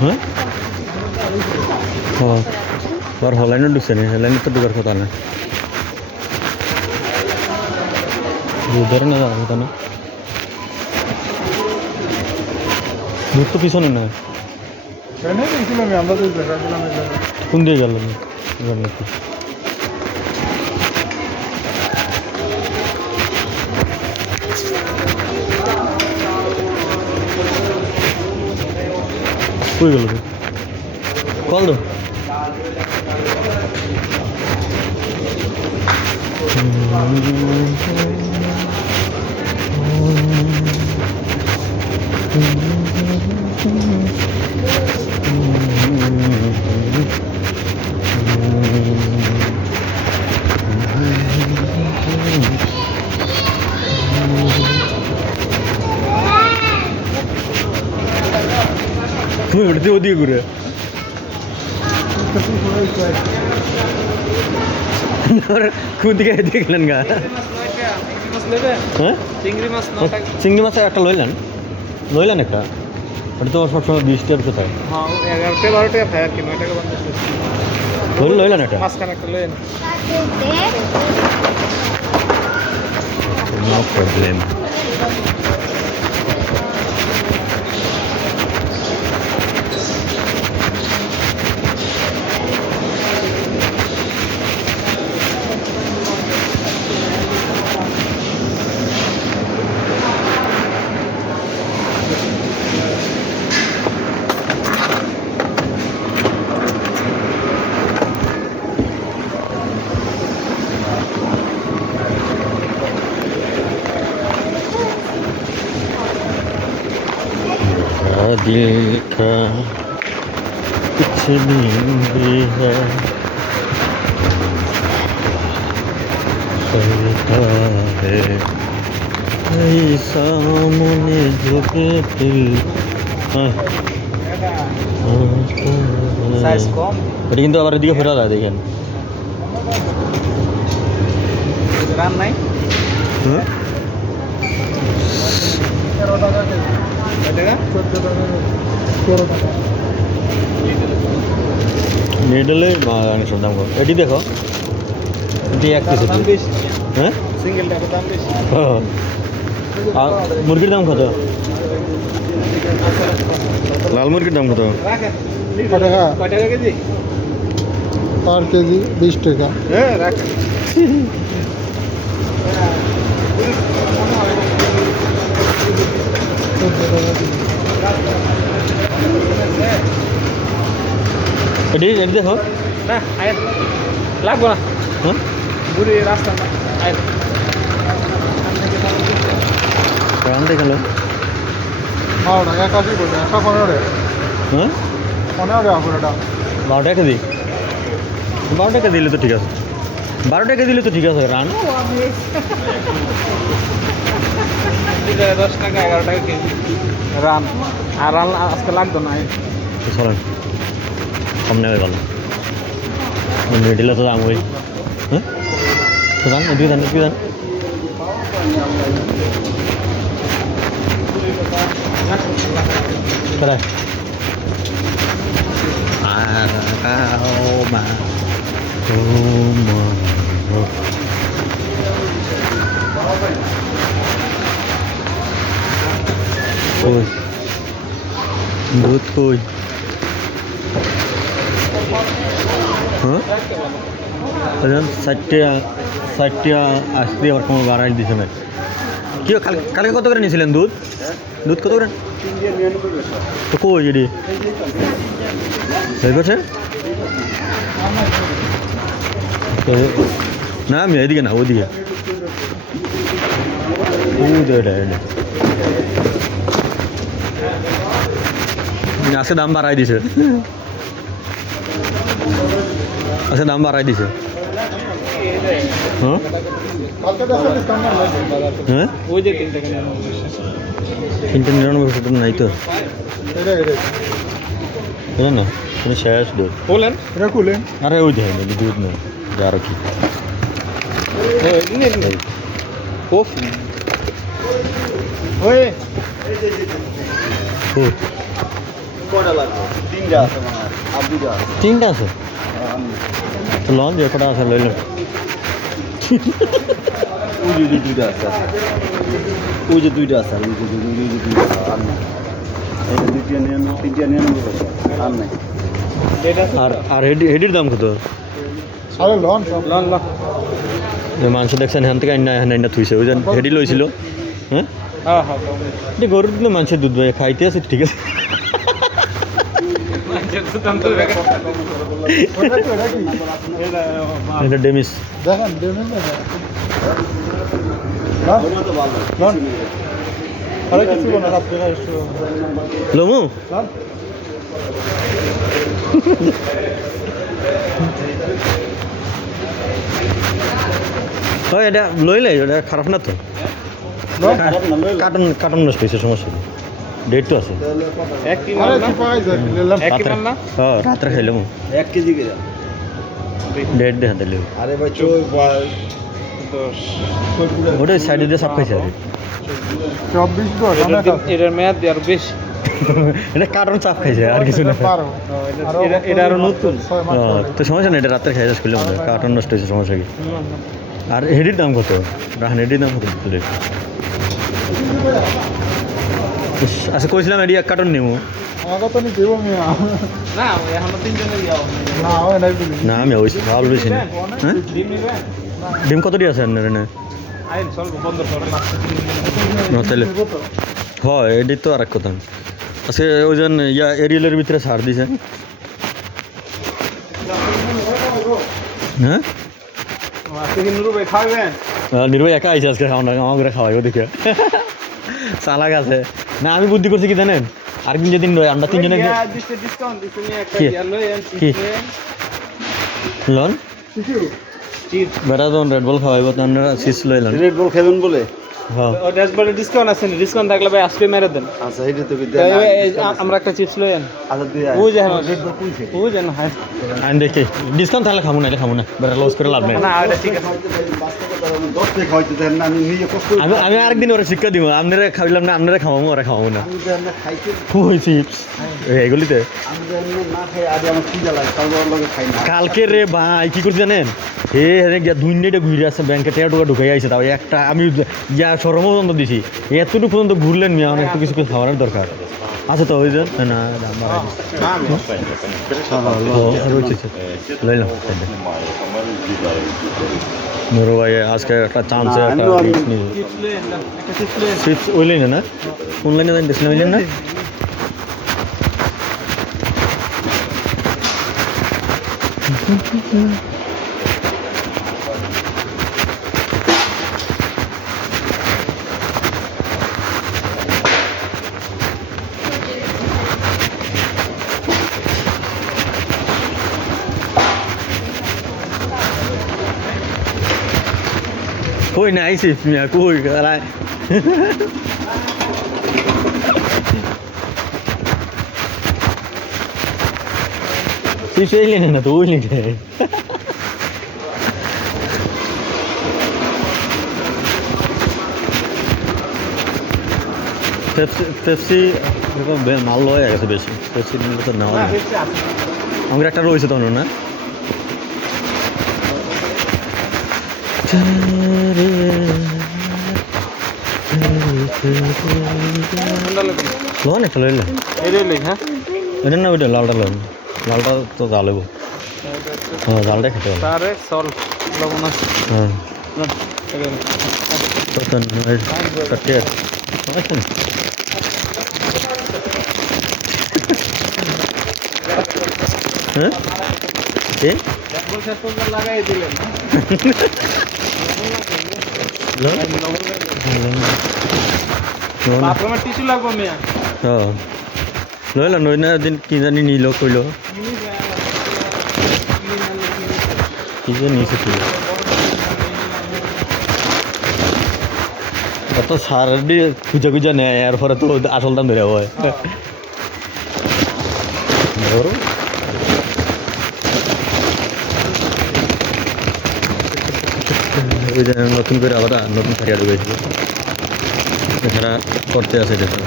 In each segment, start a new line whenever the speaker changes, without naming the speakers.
হ্যাঁ? ও আর হলাইনও ঢুকছে নি হলাইনে তো ঢুকার কথা না দুধের না যাওয়ার কথা না দুধ তো পিছনে না
ট্রেনে গেছিলাম আমি, আমরা তো দেখা দিলাম এই জায়গায়।
কোন দিয়ে গেল নাকি Buyurun. Kondu. Mm-hmm. ওটাতে ওদিকে ঘুরে। কোন দেখলেন গা। হ্যাঁ?
চিংড়ি মাছ
একটা লইলেন। লইলেন একটা? ওটা তো সবসময় বিশ টাকা কোথায়
হ্যাঁ এগারোটা বারোটা আর কি নয় টাকা বন্ধ
লইলেন। এটা
মাঝখানে একটা
दिल का कुछ भी है चलता है ऐसा मुझे झुके दिल हाँ।
সাইজ কম
এটা কিন্তু আবার এদিকে ফেরা যায় দেখেন
রান নাই
হ্যাঁ মিডলে মাংসের দাম কম এটি দেখো। এটি এক পিস হ্যাঁ?
সিঙ্গেলটার দাম বেশি।
মুরগির দাম কত? লাল মুরগির দাম কত?
টাকা?
টাকা কেজি?
পার কেজি বিশ টাকা।
হ্যাঁ রাখেন
চোদ্দ টাকা কেজি
এটি এটি দেখো।
না আয়। লাগবো না।
হ্যাঁ?
বুড়ি রাস্তা না আয়।
কারণ দেখাল।
বারো টাকা কাশি বলছে একটা পনেরো
হ্যাঁ?
পনেরো টাকা পুরোটা
বারো টাকা দিই বারো টাকা দিলে তো ঠিক আছে। বারো টাকা দিলে তো ঠিক আছে রান
দশ টাকা এগারো টাকা কেজি রান আর রান আজকে লাগতো না
তো চলেন সামনে হয়ে গেল মিডিলে তো দাম ওই হ্যাঁ তো দাম এদিকে দান এদিকে দান Tara. Aroma. Aroma. কই দুধ কই হ্যাঁ আচ্ছা ষাটটা ষাটটা আসতে আবার কোনো বাড়াই দিছে না কি কাল- কালকে কত করে নিয়েছিলেন দুধ দুধ কত করে তো কই এটি এই পাশে তো- না আমি এদিকে না ওদিকে ওদিকে এটা এটা আজকে দাম বাড়াই দিছে। আচ্ছা দাম বাড়াই দিছে। হ্যাঁ? হ্যাঁ?
ওই যে তিন টাকা
তিনটে নিরানব্বই টাকা নাই তো। না? তুমি শেষ দুধ
বলেন।
এটা খুলে
আরে ওই দেখেন দুধ নেই যা আর কি। এই।
কফি। ওই।
কটা লাগবে? তিনটা আছে মনে হয় আর দুটা আছে।
তিনটা আছে? লন যে কটা আছে লইল।
ওই যে দুইটা আছে ওই যে দুইটা আছে আর ওই যে দুই- ওই যে দুইটা আর নাই। এই দুইটা নিয়ে তিনটা নিয়ে আর নাই।
আর আর হেডির দাম কত?
আরে লন
লন লন।
মাংস দেখছেন হ্যান থেকে আইনা হ্যান আইনা থুইছে। ওই যে হেডি লইছিল। হ্যাঁ?
হ্যাঁ হ্যাঁ
গরুর দিলে মানুষের দুধ খাইতে আছে ঠিক আছে। এটা ডেমিস।
দেখেন এসো।
লমু? হয়? এটা লইলে এটা খারাপ না তো? কার্টন কার্টন নষ্ট হয়েছে সমস্যা ডেট তো আছে।
এক কি
আরে
মাল না
পাই যায় নিলাম
এক কি
রাত্রে
মাল না
হ্যাঁ খাইলাম
এক কেজি
ডেট দেখা দিলে
আরে ভাই
ওটা সাইডে দিয়ে সাপ খাইছে।
চব্বিশ
এটার মেয়াদ আরও বেশি।
এটা কার্টন চাপ খাইছে আর কিছু না।
এটা- এটা আরও নতুন।
ও, তো সমস্যা নেই এটা রাত্রে খাই যাস করলে কার্টন নষ্ট হয়েছে সমস্যা কি? আর হেডির দাম কত? রাহান হেডির দাম কত? আচ্ছা কইছিলাম এডি এক কার্টন নেব
নি
আমি ওই ভালো বেশি না। হ্যাঁ?
ডিম নিবেন?
ডিম কত দিয়ে আছে আপনার এনে? তাহলে হয় এডি তো আর এক কথা। আজকে ওই জন ইয়া এরিয়ালের ভিতরে ছাড় দিছে। হ্যাঁ? নির্ভয় একা আইছে আজকে খাওয়া আমার করে খাওয়াইবো দেখে। চালাক আছে। না আমি বুদ্ধি করছি কি জানেন? আরেকদিন যেদিন লই আমরা তিনজনে কি? লন?
চিজ
বেটা রেড বল খাওয়াইবো তখন সিস লই লন।
রেড বল খাবেন বলে?
হ্যাঁ।
ডিসকাউন্ট আছে ডিসকাউন্ট থাকলে ভাই আজকে মেরে দেন।
আচ্ছা এটা তো
তো আমরা একটা চিপস লই আন।
আচ্ছা দিয়ে
ও যে ও যে না হ্যাঁ।
আমি দেখি। ডিসকাউন্ট থাকলে খাব না খাব না বেটা লস করে লাভ নেই।
না এটা ঠিক আছে।
আমি
আমি আমি আরেকদিন ওরা শিক্ষা দিব আপনারা খাইলাম না আপনারা খাওয়াবো ওরা খাওয়াবো না এগুলিতে
আমার
কালকে রে ভাই কি করছি জানেন এ হেরে গিয়া দুই মিনিটে ঘুরে আসছে ব্যাংকে টাকা টুকা ঢুকাই আইছে তাও একটা আমি ইয়া সরম পর্যন্ত দিছি এতটুকু পর্যন্ত ঘুরলেন মিয়া অনেক একটু কিছু কিছু খাওয়ানোর দরকার আছে তো ওই যে না। লইলাম নুরু ভাই আজকে একটা চান্সে একটা
আমিও আমি-
gift নিয়ে
চিপস লই আন না, একটা চিপস লই আন
চিপস ওই লাইনে না কোন লাইনে জানি দেখছিলাম ওই লাইনে না কই নাই চিপস মিয়া কই গেলাই চিপস এই লাইনে না তো ওই লাইনে পেপসি পেপসি এরকম বে- মাল লয়ে গেছে বেশি পেপসি নিলে তো নেওয়া
না
যায়
বেশি আছে
আমার একটা রয়েছে তখন না
ঠান্ডা লাগবে
লোন একটা লইলে ওইটা না ওইটা লালটা লোন লালটা তো জ্বালাবো হ্যাঁ? জালটা খেতে হবে
তারে সল লবণ আছে
হ্যাঁ কাটতে আচ্ছা হ্যাঁ এ
ড্যাশবোর্ড শেষ লাগাই দিলেন।
লোন লোন
বাথরুমের টিস্যু লাগবে মিয়া।
হ্যাঁ লইলা নই কি জানি নিল কইল। কি যে নিছে কি? কত সার দিয়ে খুঁজে খুঁজে নেয় এরপরে তো আসল দাম ধরে হয়। ধরো। যে নতুন করে আবার নতুন ফারিয়া ঢুকেছিল এছাড়া করতে আছে দেখুন।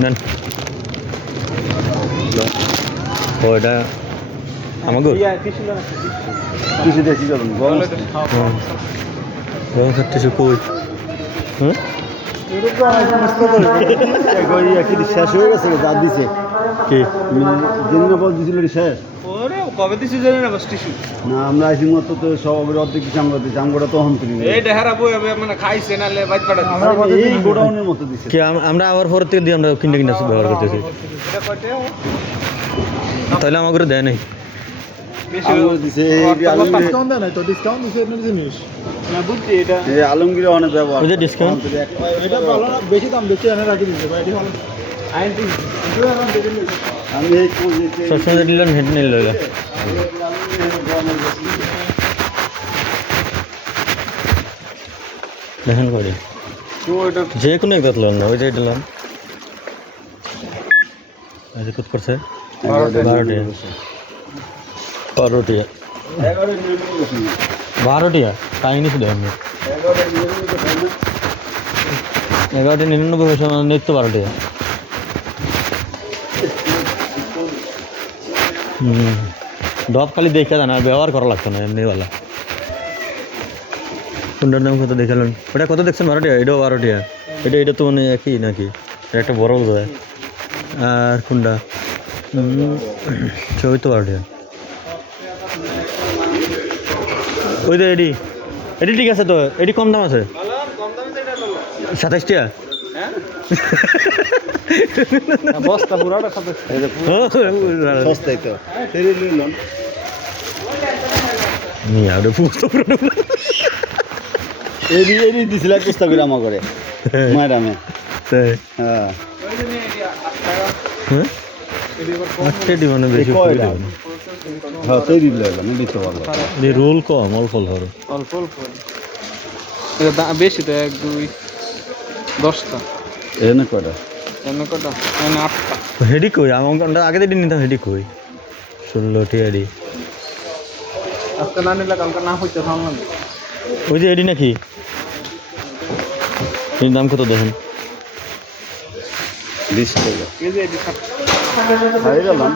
নেন। ও এটা আমাকে
কিছু দেখি যাবেন গরম
গরম কই?
শেষ হয়ে গেছে যা দিছে।
কি?
পর দিছিল শেষ।
কবে দিছি জানি না বাস টিস্যু?
না আমরা আইসি মতো তো সব অর্ধেক কিছু আমরা দিচ্ছি আমরা তো হন করি
এই ডেহারা বই হবে মানে খাইছে নালে বাইত পাড়া
এই গোডাউনের মতো দিছে।
কি আমরা আবার পরের থেকে দিয়ে আমরা কিনে কিনে ব্যবহার করতেছি।
এটা কয়টা?
তাহলে আমাকে দেয় নাই।
দিছে আলমগীর
ডিসকাউন্ট দেয় না তো? ডিসকাউন্ট দিছে না বুঝছি এটা।
এই অনেক ব্যবহার
ওই যে discount?
এটা ভালো না বেশি দাম বেশি এনে রাখি দিছে ভাই এটা ভালো আইন
আমি
সবসময় দিলেন হেঁটে নিল দেখেন করে। যে কোনো একটা লোন না ওই যে এটা এই যে কত করছে? বারোটিয়া বারোটিয়া নিছি দেন। এগারোটা নিরানব্বই মানে নিত্য বারোটিয়া ডব খালি দেখে জানা ব্যবহার করা লাগতো না এমনিওয়ালা কোনটার দাম কত দেখালেন? ওটা কত দেখছেন বারোটিয়া এটাও বারোটিয়া এটা এটা তো মানে একই নাকি? এটা একটা বড় বোধ আর কোনটা? ছবি তো বারোটিয়া ওই তো এডি। এডি ঠিক আছে তো? এডি কম দাম আছে?
ভালো বস্তা পুরাটা খাবে।
সস্তাই তো।
নিয়ে আরে
এরি এরি দিছিল বস্তা করে করে
তাই?
হ্যাঁ।
রোল কম অল্প অল্প হবে।
অল্প অল্প। দাম বেশি তো এক দুই দশটা।
এনে
কটা এনে আটটা।
হেডি কই? আমার আগে দিন নিতাম হেডি কই? ষোলোটি হেডি।
আজকে না নিলে কালকে না হইতে সামনে
ওই যে এডি নাকি? এর দাম কত দেখেন?
বিশ টাকা। গেলাম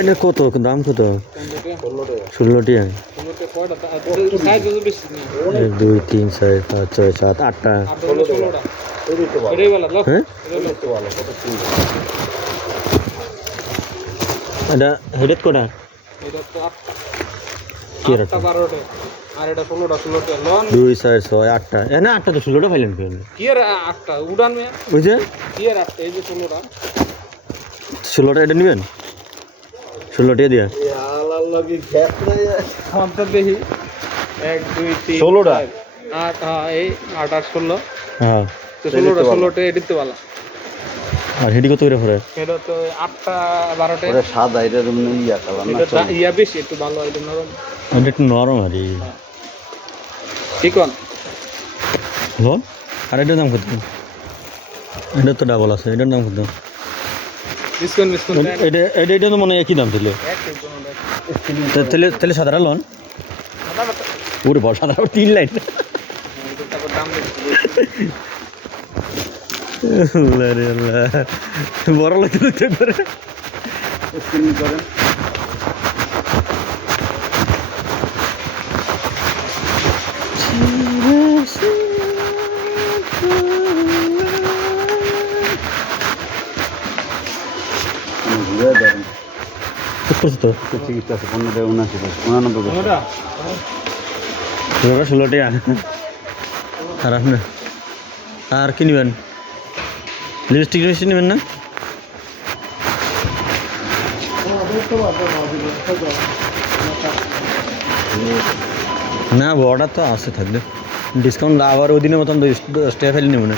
এটা কত? দাম কত? ষোলোটি দুই তিন পাঁচ ছয় সাত আটটা হ্যাঁ এটা দুই ছয় আটটা এ না আটটা ষোলোটা পাইলেন
ষোলোটা
এটা নেবেন ষোলোটা দিয়া
দেখি এক দুই তিন
ষোলোটা?
চার, আট হ্যাঁ এই আট আট ষোলো।
হ্যাঁ।
তো ষোলোটা ষোলোটা এডিতে বলা
আর হেডি কত করে পড়ে?
এটা তো আটটা বারোটা।
ওটা সাদা এটা মানে ইয়া কালার না
এটা দা- ইয়া বেশি একটু ভালো এটা নরম।
এটা একটু নরম আর
ঠিক
আর এটার দাম কত? এটা তো ডাবল আছে এটার দাম কত?
ডিসকাউন্ট ডিসকাউন্ট
এটা এটা- এটা তো মনে হয় একই দাম ছিল তাহলে তাহলে সাধারণ লোন? ওরে বড় সাধারণ তিন লাইন। আল্লাহ রে আল্লাহ। বড়
করেন।
করছ তো?
চিকিৎসা আছে পনেরো উনাশি উনানব্বই।
ওটা
ষোলোটা ষোলোটি খারাপ না আর কি নেবেন? লিপস্টিক লিপস্টিক নেবেন না? না বড়টা তো আছে থাকবে। ডিসকাউন্ট আবার ওই দিনের মতন দশটা ফেলে নেব না।